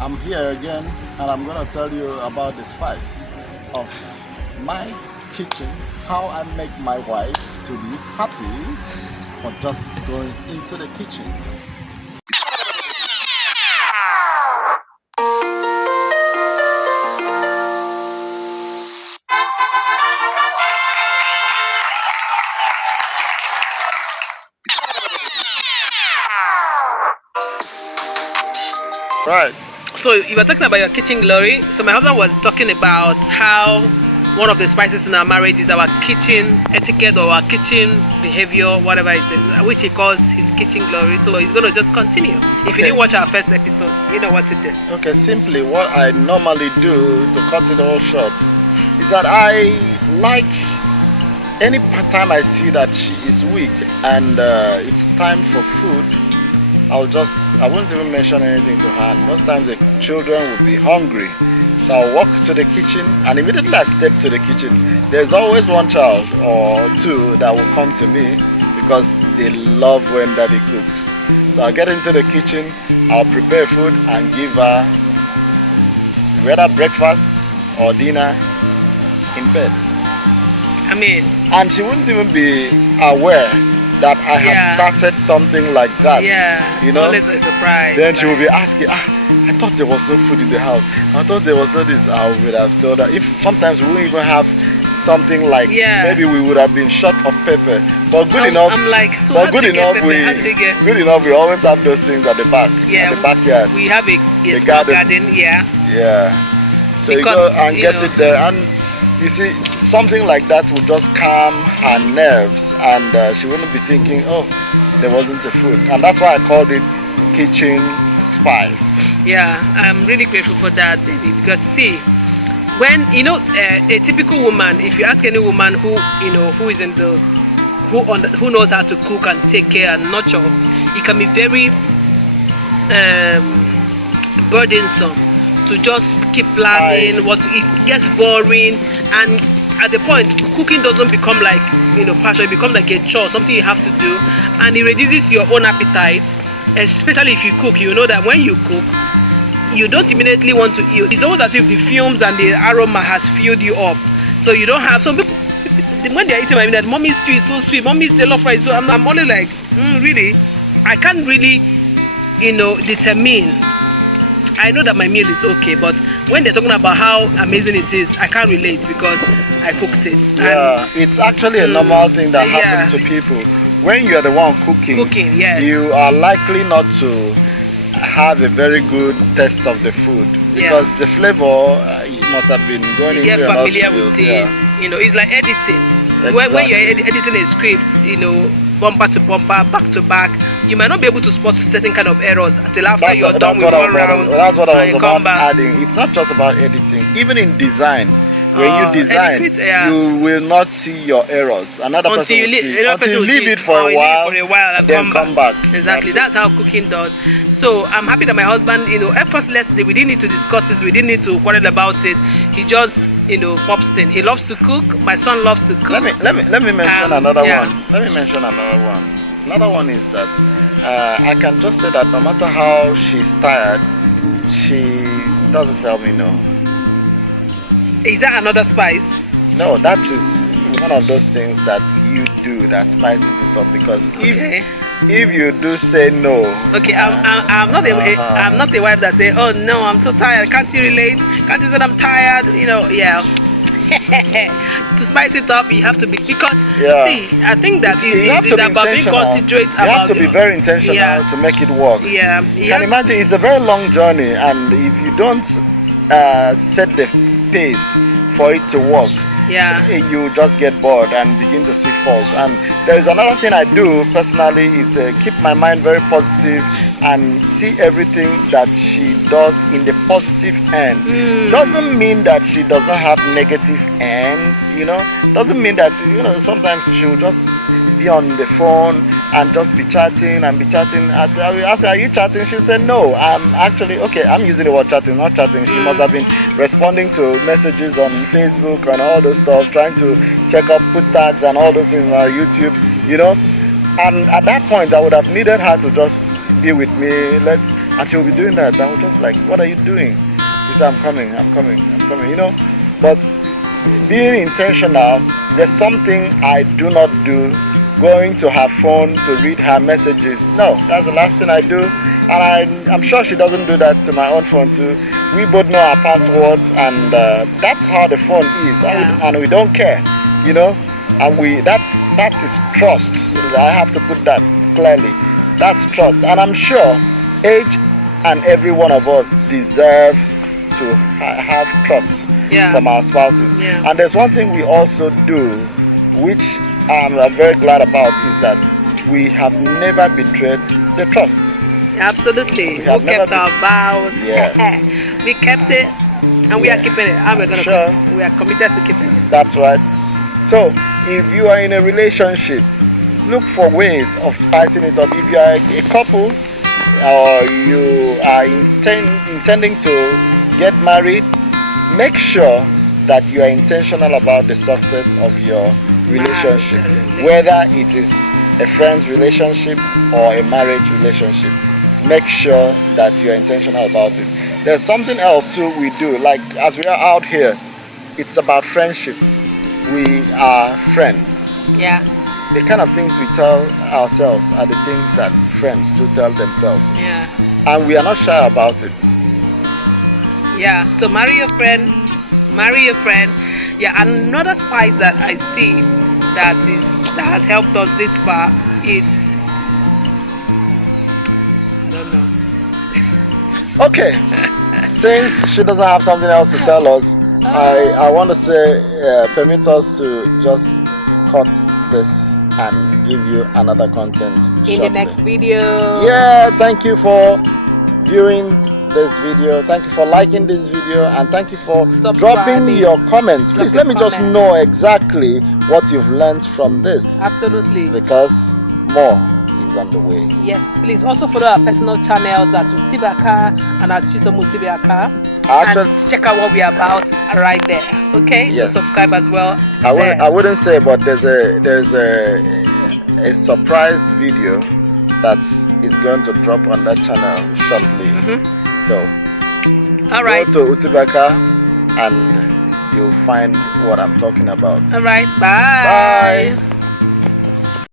I'm here again and I'm going to tell you about the spice of my kitchen, how I make my wife to be happy for just going into the kitchen. Right. So you were talking about your kitchen glory. So my husband was talking about how one of the spices in our marriage is our kitchen etiquette or our kitchen behavior, whatever it is, which he calls his kitchen glory. So he's going to just continue. If you didn't watch our first episode, you know what to do. Okay, simply what I normally do to cut it all short is that I like any time I see that she is weak and it's time for food, I won't even mention anything to her. And most times the children will be hungry. So I'll walk to the kitchen and immediately I step to the kitchen. There's always one child or two that will come to me because they love when daddy cooks. So I'll get into the kitchen, I'll prepare food and give her whether breakfast or dinner in bed. And she wouldn't even be aware that I had started something like that. Yeah, you know, always a surprise. Then she will be asking, I thought there was no food in the house. I thought there was no this. I would have told her. If sometimes we wouldn't even have something like, maybe we would have been short of pepper. But good enough. I'm like, so but good enough, we always have those things at the back. Yeah, at the backyard. We have a garden. Yeah. So because, you go and get it there, and you see, something like that would just calm her nerves, and she wouldn't be thinking, oh, there wasn't a food. And that's why I called it kitchen spice. Yeah, I'm really grateful for that, baby, because see, when a typical woman, if you ask any woman who is in the who knows how to cook and take care and nurture, it can be very burdensome to just keep planning what to eat. It gets boring, and at the point cooking doesn't become like passion. It becomes like a chore, something you have to do, and it reduces your own appetite. Especially if you cook, you know that when you cook, you don't immediately want to eat. It's almost as if the fumes and the aroma has filled you up, so you don't have some people when they're eating my meal that mommy's stew is so sweet, mommy's jollof rice. So I'm only like, really, I can't really determine. I know that my meal is okay, but when they're talking about how amazing it is, I can't relate because I cooked it. Yeah, it's actually a normal thing that happens to people. When you're the one cooking, you are likely not to have a very good taste of the food because the flavor must have been going into your nostrils. You get familiar with it. It's like editing. Exactly. When you're editing a script, bumper to bumper, back to back, you might not be able to spot certain kind of errors until after you're done with one round. That's what I was about adding. It's not just about editing. Even in design, when you design, you will not see your errors. Another person will see. Until you leave it for a while and then come back. Exactly. That's how cooking does. So I'm happy that my husband, effortlessly, we didn't need to discuss this, we didn't need to quarrel about it. He just, pops in. He loves to cook. My son loves to cook. Let me mention another one. Let me mention another one. Another one is that I can just say that no matter how she's tired, she doesn't tell me no. Is that another spice? No, that is one of those things that you do that spices it up, because if you do say no. Okay, I'm not a wife that say, oh no, I'm so tired. Can't you relate? Can't you say I'm tired? To spice it up, you have to be, because see, I think that it's about being considerate. You have to be very intentional to make it work. Yeah. Can imagine it's a very long journey, and if you don't set the pace for it to work, you just get bored and begin to see faults. And there is another thing I do personally is keep my mind very positive and see everything that she does in the positive end. Doesn't mean that she doesn't have negative ends, doesn't mean that sometimes she will just be on the phone and just be chatting and be chatting. I ask her, are you chatting? She said, no, I'm actually, I'm using the word chatting, not chatting. She must have been responding to messages on Facebook and all those stuff, trying to check up, put tags and all those things on YouTube, And at that point, I would have needed her to just be with me. and she'll be doing that. I was just like, what are you doing? She said, I'm coming, I'm coming, I'm coming, you know. But being intentional, there's something I do not do. Going to her phone to read her messages. No, that's the last thing I do. And I'm sure she doesn't do that to my own phone too. We both know our passwords, and that's how the phone is, and we don't care, you know. And that is trust. I have to put that clearly. That's trust, and I'm sure each and every one of us deserves to have trust from our spouses. And there's one thing we also do, which I'm very glad about, is that we have never betrayed the trust. Absolutely. We kept our vows. Yes. We kept it, and we are keeping it. And we are committed to keeping it. That's right. So, if you are in a relationship, look for ways of spicing it up. If you are a couple, or you are intending to get married, make sure that you are intentional about the success of your relationship, whether it is a friend's relationship or a marriage relationship. Make sure that you are intentional about it. There's something else too we do, like as we are out here, it's about friendship. We are friends. Yeah. The kind of things we tell ourselves are the things that friends do tell themselves. Yeah. And we are not shy about it. Yeah. So marry your friend. Marry your friend. Yeah. Another spice that I see that has helped us this far, it's, I don't know. Okay. Since she doesn't have something else to tell us, I want to say, permit us to just cut this and give you another content in the next video. Yeah, thank you for viewing this video. Thank you for liking this video, and thank you for dropping your comments. Please let me just know exactly what you've learned from this. Absolutely. Because more is on the way. Yes, please also follow our personal channels at Utibaka and at Chisomu Utibaka. And check out what we are about right there. Okay? Yes. So subscribe as well. I wouldn't say, but there's a surprise video that is going to drop on that channel shortly. So all right, go to Utibaka and you'll find what I'm talking about. All right, bye. Bye.